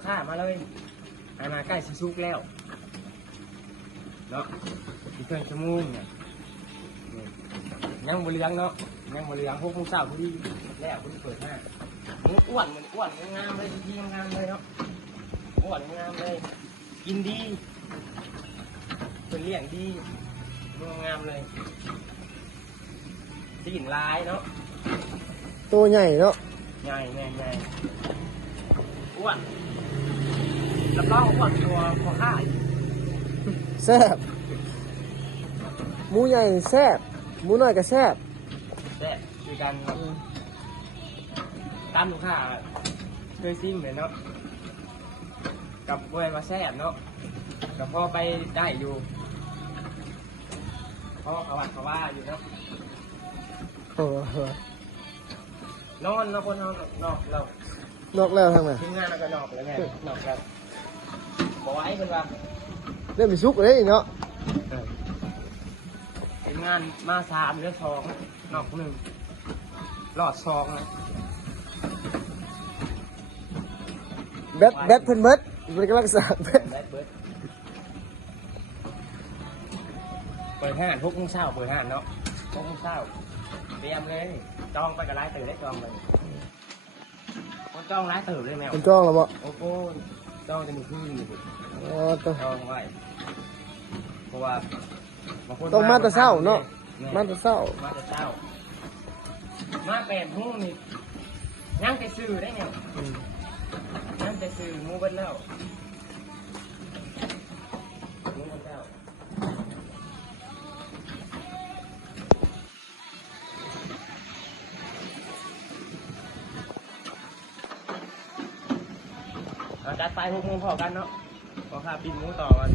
กค้ามาเลยมาใกล้สิสุกแล้วเนาะที่เครื่องชั่วโมงเนี่ยยังบริยังเนาะยังบริยังพวกเช้าพอดีแล้วพอดีเปิดหน้ามึงอ้วนมันอ้วนงามเลยทีงามเลยเนาะอ้วนงามเลยกินดีเป็นเลี้ยงดีงามเลยสีหินลายเนาะตัวใหญ่เนาะใหญ่แม่ใหญ่อ้วนรับรองอ้วนตัวพอค่าแซ่บหมูใหญ่แซ่บหมูน้อยก็แซ่บแซ่บคือกันตามลูกค้าเคยซิมเลยเนาะกับเวยมาแซ่บเนาะกับพ่อไปได้อยู่พ่อเขาว่าอยู่เนาะโอ้โหนอนเราคนนอกเรานอกแล้วทางไหนทีมงานเราก็นอกเลยไงนอกแล้วบอกว่าไอ้คนว่าเริ่มมีซุกเลยเนาะทีมงานมา3เลือ2นอก1หลอด2นะแบทเพิ่นเบิดมันกำลังสั่งเปิดห้าง6 โมงเช้าเปิดห้างเนาะ6 โมงเช้าเตรียมเลยจองไปกับร้านตื่นได้จองเลยคนจองร้านตื่นเลยแมวคนจ้องแล้วบ่โอ้โหจองจะมีขึ้นอยู่อ๋อจองไว้เพราะว่าต้องมาแต่เช้าเนาะมาแต่เช้ามา8 โมงนี่ยังไปซื้อได้เนี่ยยังไปซื้อมูเบิ้ลแล้วมูเบิ้ลแล้วเราจัดไป6 โมงพอกันเนาะพอค่าปิ้งหมูต่อกัน